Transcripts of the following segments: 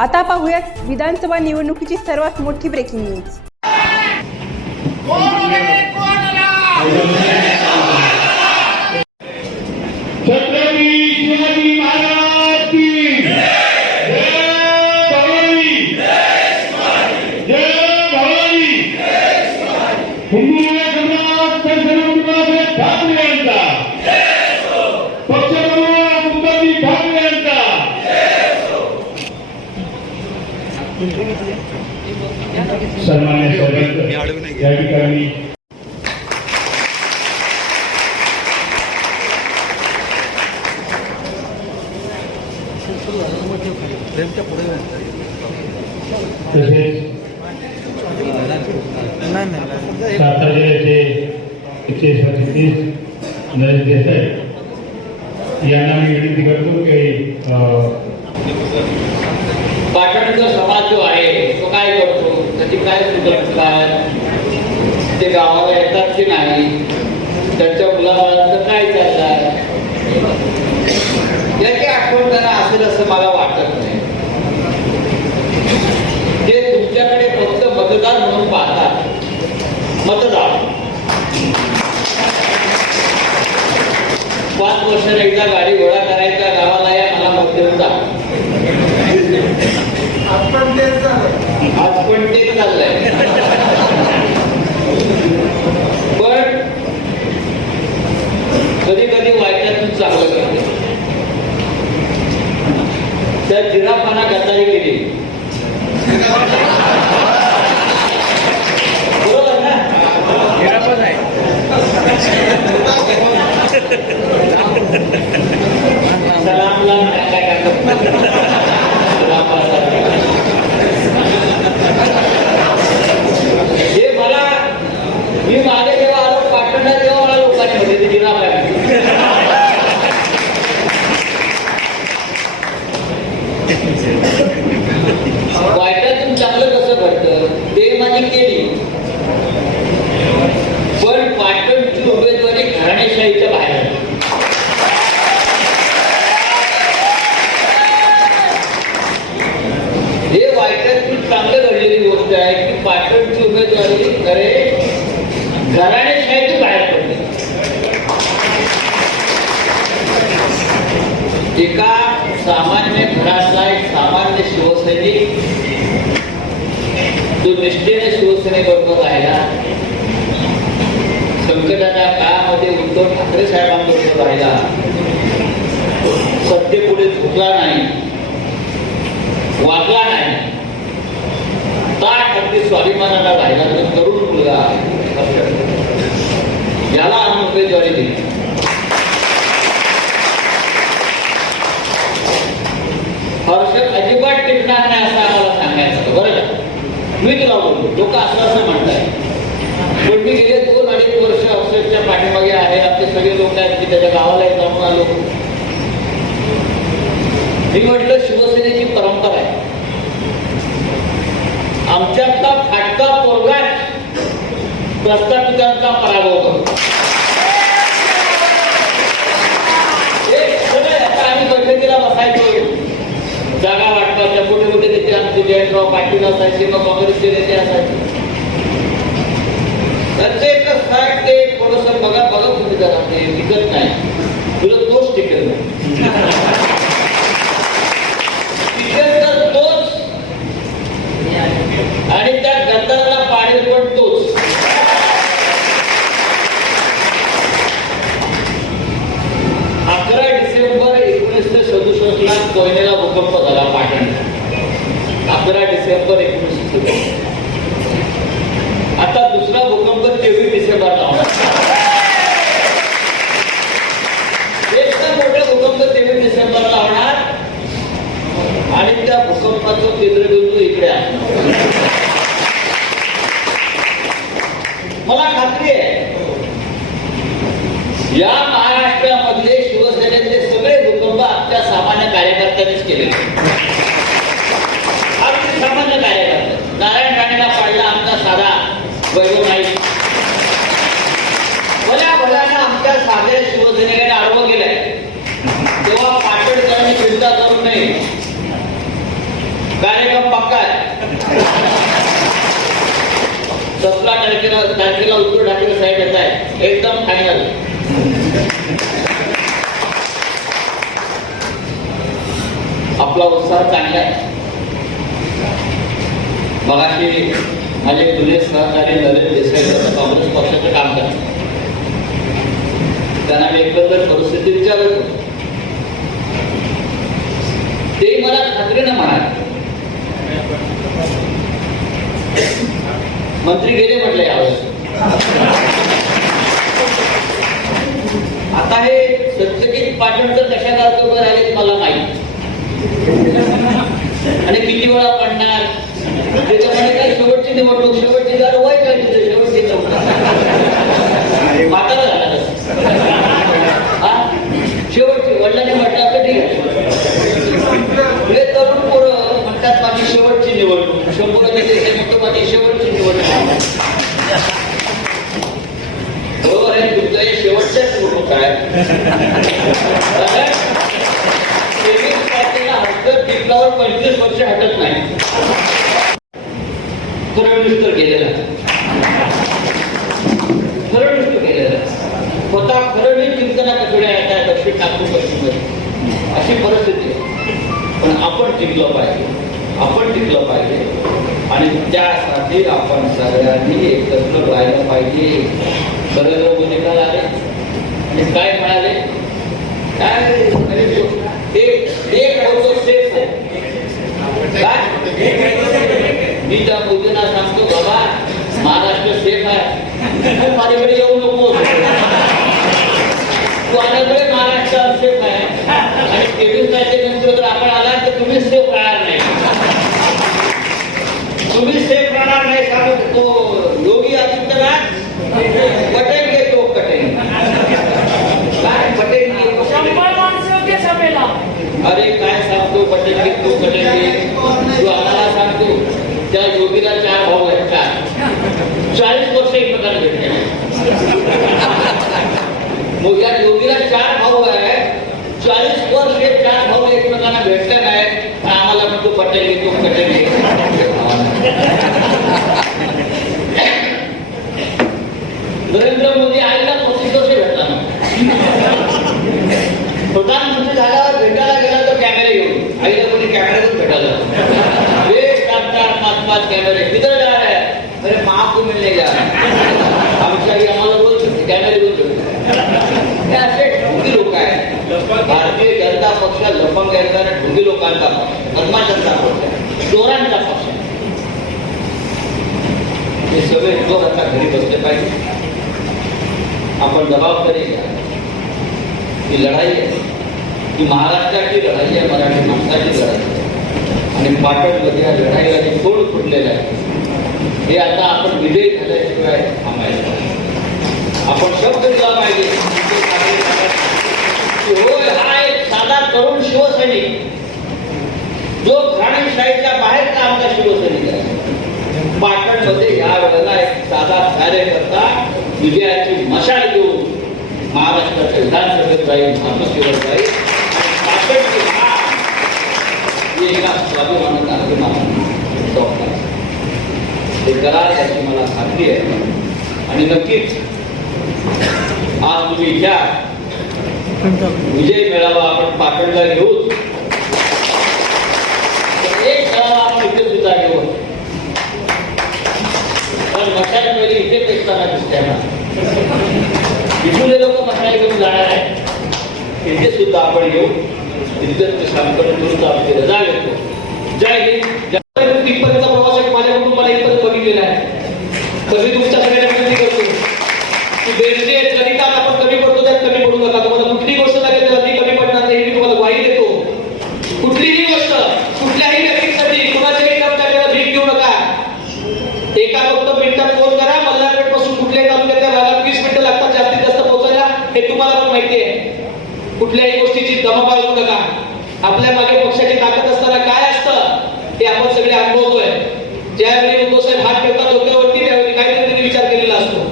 आता पाहूयात विधानसभा निवडणुकीची सर्वात मोठी ब्रेकिंग न्यूज सन्मान्य सरपंच या ठिकाणी तसेच सातारा जिल्ह्याचे एकशे सदतीस नरेश देसाई यांना मी विनंती करतो की पाटणचा समाज जो आहे तो काय करतो? त्याची काय सुधारणा असतात ते गावाला येतात की नाही? त्यांच्या मुलाबाळांचं काय चाललंय? याची आठवण त्यांना असेल असं मला वाटत नाही. ते तुमच्याकडे फक्त मतदार म्हणून पाहतात. मतदार पाच वर्षाने एकदा गाडी घोडा करायचा गावाला या मला मत देऊन जा आज पण तेच चाललंय पण कधी कधी वाईटातून चांगलं करते त्या जिरापाना गद्दारी केली बरोबर ना सलामला काय करतात हे मला मी मागे जेव्हा आलो पाटणा तेव्हा मला लोकांनी म्हणजे ते जिना वाईटातून चांगलं कसं घडतं ते माझी केली पण पाटणची उमेदवारी घराणेशाहीच्या बाहेर आहे. हे वाईटातून चांगलं घडलेली गोष्ट आहे की पाटणची उमेदवारी खरे घराणेशाहीतून बाहेर पडली एका सामान्य घरातला एक सामान्य शिवसैनिक जो निष्ठेने शिवसेनेबरोबर राहिला संकटाच्या काळामध्ये उद्धव ठाकरे साहेबांबरोबर राहिला सत्य पुढे झुकला नाही. वागला नाही. ताट अगदी स्वाभिमानाला राहिला तर तरुण मुलगा याला आम्ही उमेदवारी दिली हर्षद अजिबात टिकणार नाही असं आम्हाला सांगायचं होतं, बरं का मी तुला बोललो लोक असं असं म्हणतात पण मी गेले दोन अडीच वर्ष अक्षरच्या पाठीमागे आहे आपले सगळे लोक आहेत की त्याच्या गावाला जाऊन आलो. मी म्हटलं शिवसेनेची परंपरा आहे. आमच्यातला फाटका पोरगा प्रस्थापितांचा पराभव करतो हे सगळे आता आम्ही बैठकीला बसायचो जागा वाटपाच्या मोठे मोठे नेते आमचे जयंतराव पाटील असायचे मग काँग्रेसचे नेते असायचे त्यांचं सतरा तारखेला तारखेला उद्धव ठाकरे साहेब येत आहे एकदम फायनल आपला उत्साह चांगला आहे. मगाशी माझे जुने सहकारी नरेंद्र देसाई काँग्रेस पक्षाचं काम करतात त्यांना मी एकंदर परिस्थिती विचारत होतो. ते मला खात्रीनं म्हणाले. मंत्री गेले म्हटले यावेळेस. आता हे सत्यजित पाटणकर कशा करतो उभं राहिले मला माहिती आणि किती वेळा पडणार त्याच्यामध्ये काय शेवटची निवडणूक शेवटची जर वय काय तिथे शेवटची निवडणूक म्हातारा झाला तसं. हा? शेवटची वडिलांनी म्हटलं तर ठीक आहे हे तरुण पोरं म्हणतात माझी शेवटची शेवटची निवडणूक. हो आहे तुमचं हे शेवटच्याच निवडणूक आहे. टिकल्यावर पंचवीस वर्ष हटत नाही. फडणवीस तर गेलेला. फडणवीस तर गेलेला. स्वतः फडणवीस चिंतना कचड्या येत आहे दक्षिण नागपूर पश्चिममध्ये अशी परिस्थिती आहे. पण आपण टिकलो पाहिजे. आपण टिकलो पाहिजे. आणि त्यासाठी आपण सगळ्यांनी एकत्र राहिलं पाहिजे. नरेंद्र मोदी काल आले आणि काय म्हणाले? काय मी त्या मोदींना सांगतो बाबा महाराष्ट्र सेफ आहे. माझ्याकडे येऊ नको तू महाराष्ट्र सेफ आहे. आणि तेवीस तारखेनंतर जर आपण आला तर तुम्ही सेफ राहणार नाही. तुम्ही सेफ़ राहणार नाही सांगू तो योगी आदित्यनाथ कटेंगे तो कटेंगे। पटेंगे कटेंगे. अरे काय सांगतो पटेल तू पटेल तू आम्हाला सांगतो त्या योगीला चार भाऊ आहेत चार चाळीस वर्ष एकमेकांना भेटले मग या योगीला चार भाऊ आहे चाळीस वर्ष हे चार भाऊ हे आता घरी बसले पाहिजे. आपण जबाबदारी घ्या. ही लढाई आहे. ही महाराष्ट्राची लढाई आहे मराठी माणसाची लढाई आहे. आणि पाटणमध्ये या लढाईला जे कोण फुटलेलं आहे हे आता आपण विजय झाल्याशिवाय थांबायचं आपण शब्द दिला पाहिजे. होय हा एक साधा तरुण शिवसैनिक. जो घराणेशाहीच्या बाहेरचा आमचा शिवसैनिक आहे. पाटणमध्ये या वेळेला एक साधा कार्यकर्ता विजयाची मशाल घेऊन महाराष्ट्राच्या विधानसभेत जाईल मातोश्रीवर जाईल एका स्वाभिमानाचा अभिमान याची मला खात्री आहे. आणि नक्कीच आज तुम्ही घ्या विजय मेळावा आपण पाटणला घेऊ तर एक मेळावा आपण इथे सुद्धा घेऊ. आणि मशाल पहिली इथे पेटताना दिसते ना इथून लोक मशाल घेऊन जाणार आहे इथे सुद्धा आपण येऊ इथं शांतपणे करून आपली रजा घेतो जय हिंद. जय प्रवास एक माझ्या कुटुंबाला इथपर्यंत बघितलेला आहे. कधी तुमच्या सगळ्यांना विनंती करतो की बेडचे गणितात आपण कमी पडतो त्यात कमी पडू नका तुम्हाला कुठली गोष्ट लागेल तर ती कमी पडणार नाही मी तुम्हाला ग्वाही देतो कुठलीही गोष्ट कुठल्याही व्यक्तीसाठी कुणाच्याही कर्तव्याला भीक देऊ नका एका फक्त मिनिटात फोन करा मल्हारपेठपासून कुठल्याही तालुक्यातल्या भागात वीस मिनिटं लागतात जास्तीत जास्त पोहोचायला हे तुम्हाला पण माहिती आहे कुठल्याही गोष्टीची दमा बाळगू नका आपल्या मागे पक्षाची ताकद असताना काय असतं ते आपण सगळे अनुभवतोय ज्यावेळी उद्धव साहेब हात ठेवतात डोक्यावरती त्यावेळी काहीतरी त्यांनी विचार केलेला असतो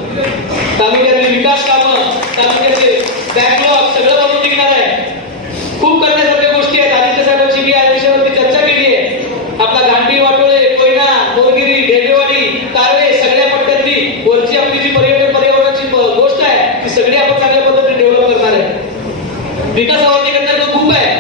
तालुक्यातली विकास कामं तालुक्यातले बॅकलॉग सगळं बाजून निघणार आहे खूप करण्यासारख्या गोष्टी आहेत आदित्य साहेबांची मी या विषयावरती चर्चा केली आहे आपला विकासावरती करण्याचं खूप आहे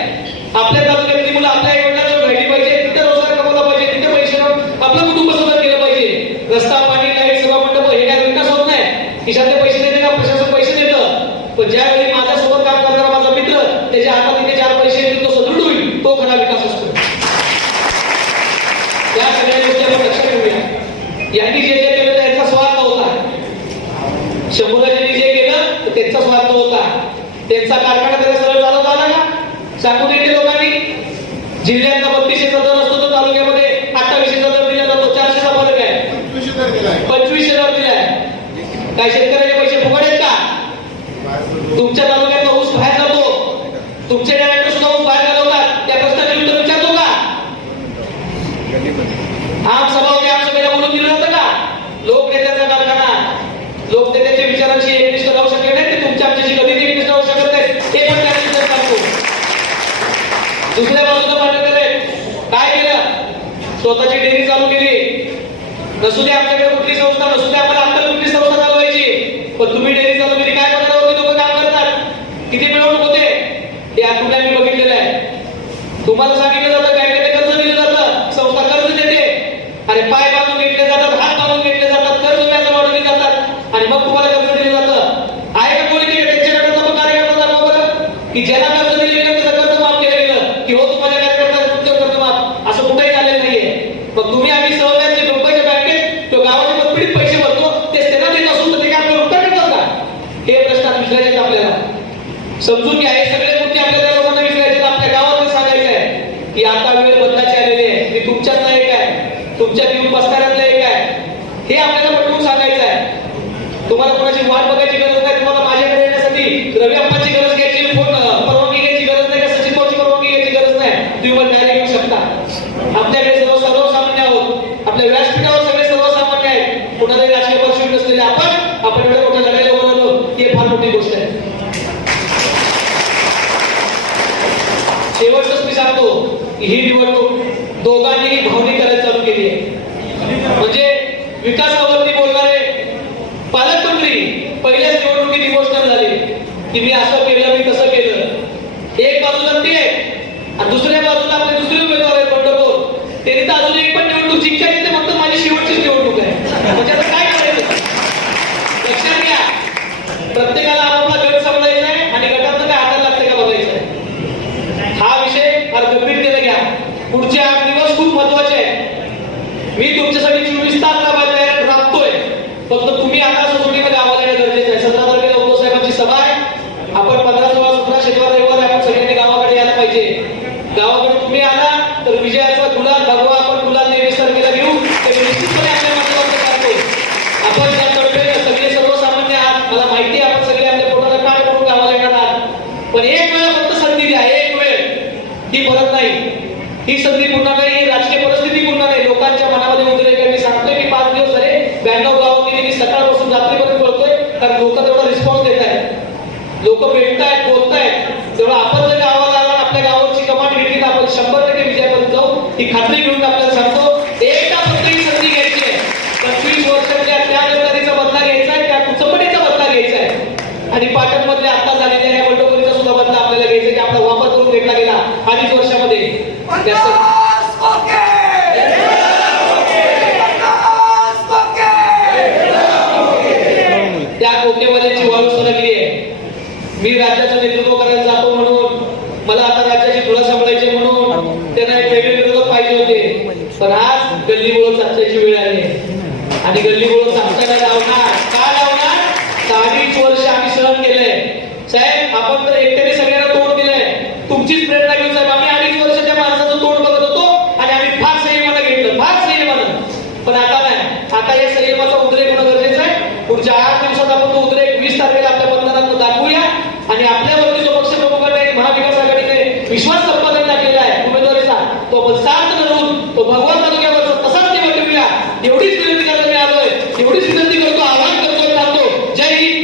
आपल्या तालुक्यातली मुलं आपल्या आईवडिलांना भेटली पाहिजे तिथे रोजगार कमवला पाहिजे तिथे पैसे लावून आपलं कुटुंब सुद्धा केलं पाहिजे रस्ता पाणी लाइट सभा मंडप हे काय विकास होत नाही खिशातले पैसे देते का प्रशासन पैसे देतं पण ज्यावेळी माझ्यासोबत काम करणारा माझा मित्र त्याच्या हातात तिथे चार पैसे येतील तो सदृढ होईल तो खरा विकास असतो या सगळ्या गोष्टी आपण लक्षात ठेवूया यांनी जे जे केलं त्यांचा स्वार्थ होता शंभूराजांनी जे केलं तर त्यांचा स्वार्थ होता त्यांचा कारखाना त्याला सरळ चालवता आला का सांगून येते लोकांनी. जिल्ह्यातला बत्तीसशेचा दर असतो तर तालुक्यामध्ये. अठ्ठावीसशेचा दर दिला जातो चारशेचा फरक आहे. पंचवीसशे दर दिलाय काय शेतकऱ्याचे पैसे फुकट आहेत का? तुमच्या तालुक्यातला ऊस बाहेर जातो तुमचे डायरेक्टर सुद्धा ऊस बाहेर घालवतात त्या प्रश्नाची उत्तर विचारतो का आम सभा होती आम सभेला बोलून दिलं होतं का लोकनेत्याचा कारखाना लोकनेत्याच्या विचारांशी एकनिष्ठ राहू शकले नाही ते तुमच्या आमच्याशी कधीच एकनिष्ठ राहू शकत नाही ते पण त्या विचार सांगतो दुसऱ्या बाजूला पाठवलेलं आहे काय केलं स्वतःची डेअरी चालू केली नसू दे आपल्याकडे कुठली संस्था नसू दे आम्हाला आमच्या कुठली संस्था चालवायची? पण तुम्ही डेअरी चालू केली काय पगारावरती लोक काम करतात. किती मिळवणूक होते? हे आठवड्यात मी बघितलेलं आहे. तुम्हाला सांगितलं जातं बँकेने कर्ज दिलं जातं. संस्था कर्ज देते. आणि पाय बांधून घेतले जातात हात बांधून घेतले जातात कर्ज व्याज वाढवले जातात. आणि मग तुम्हाला कर्ज दिलं जातं. आहे का कोणी ते? कार्यकर्ता दाखवा बरं. की ज्याला कर्ज दिले गेलं त्याचं कर्ज माफ केलं गेलं की हो तुम्हाला कार्यकर्ता तुमचं कर्ज माफ असं कुठेही झालेलं नाहीये मग तुम्ही आम्ही सहव्याचे मुंबईच्या बँकेत तो गावाच्या पतपिढीत पैसे भरतो ते त्यांना देत असून तर ते काय आपल्याला उत्तर देतात का हे प्रश्न आता विचारायचे आहेत आपल्याला समजून घ्या हे सगळे मुद्दे आपल्याला त्या लोकांना विचारायचे आहेत. आपल्या गावात सांगायचं आहे की आता वेळ बदलाची आलेली आहे मी तुमच्यातला एक आहे तुमच्यात येऊन बसणाऱ्यातला एक आहे हे आपल्याला पटवून सांगायचं आहे तुम्हाला कोणाची वाट बघायची गरज नाही तुम्हाला माझ्याकडे येण्यासाठी रवी गरज घ्यायची फोन परवानगी घ्यायची गरज नाही का सचिन भाऊची परवानगी घ्यायची गरज नाही तुम्ही मला डायरेक्ट घेऊ शकता. आपल्याकडे सर्व सर्वसामान्य आहोत. आपल्या व्यासपीठावर सगळे सर्वसामान्य आहेत. कुणालाही राजकीय पक्ष नसलेले आपण आपण एवढ्या मोठ्या लढायला उभं राहिलो ही फार मोठी गोष्ट आहे. शेवटच मी सांगतो ही निवडणूक दोघांनी भावनिक करायला चालू केली आहे. म्हणजे विकास बोलणारे पालकमंत्री पहिल्याच निवडणुकीत इमोशनल झाले की मी असं केलं मी तसं केलं एक बाजूला ते आणि दुसऱ्या बाजूला आपले दुसरे उमेदवार आहेत बंडखोर त्यांनी तर अजून एक पण निवडणूक जिंकल्या नाही ते फक्त माझी शेवटचीच निवडणूक आहे म्हणजे आता काय करायचं लक्षात घ्या प्रत्येकाला आपापला गट समजायचा आहे आणि गटातनं काय हाताला लागते का बघायचं आहे हा विषय फार गंभीरतेने घ्या पुढचे आठ दिवस खूप महत्त्वाचे आहे मी तुमच्यासाठी चोवीस तास राबायला राबतोय फक्त तुम्ही आता सुट्टीनं गावाला येणं गरजेचं आहे. सतरा तारखेला उद्धव साहेबांची सभा आहे. आपण पंधरा सोळा सतरा शनिवार रविवार आपण सगळ्यांनी गावाकडे यायला पाहिजे. गावाकडे तुम्ही आला तर विजयाचा गुलाल भगवा आपण गुलाल नेहमी तारखेला घेऊ. ते निश्चितपणे आपल्या माध्यमातून करतो आपण त्या सगळे सर्वसामान्य आहात मला माहिती आहे आपण सगळे आपल्या पोटाला काय करून गावाला येणार आहात. पण एक वेळ फक्त संधी द्या एक वेळ. ही परत नाही. ही संधी पुन्हा नाही ही राजकीय परिस्थिती पुन्हा नाही लोकांच्या मनामध्ये उतरेल का मी सांगतोय मी पाच दिवस झाले ब्याण्णव गावात मी सकाळपासून रात्रीपर्यंत बोलतोय कारण लोक तेवढा रिस्पॉन्स देत आहेत लोक भेटतायत बोलतायत तेव्हा आपण जर गावाला आला आणि आपल्या गावाची कमांड घेतली तर आपण शंभर टक्के विजयापर्यंत जाऊ ही खात्री घेऊन आपल्याला एकट्याने सगळ्यांना तोड दिलंय. तुमचीच प्रेरणा घेऊन साहेब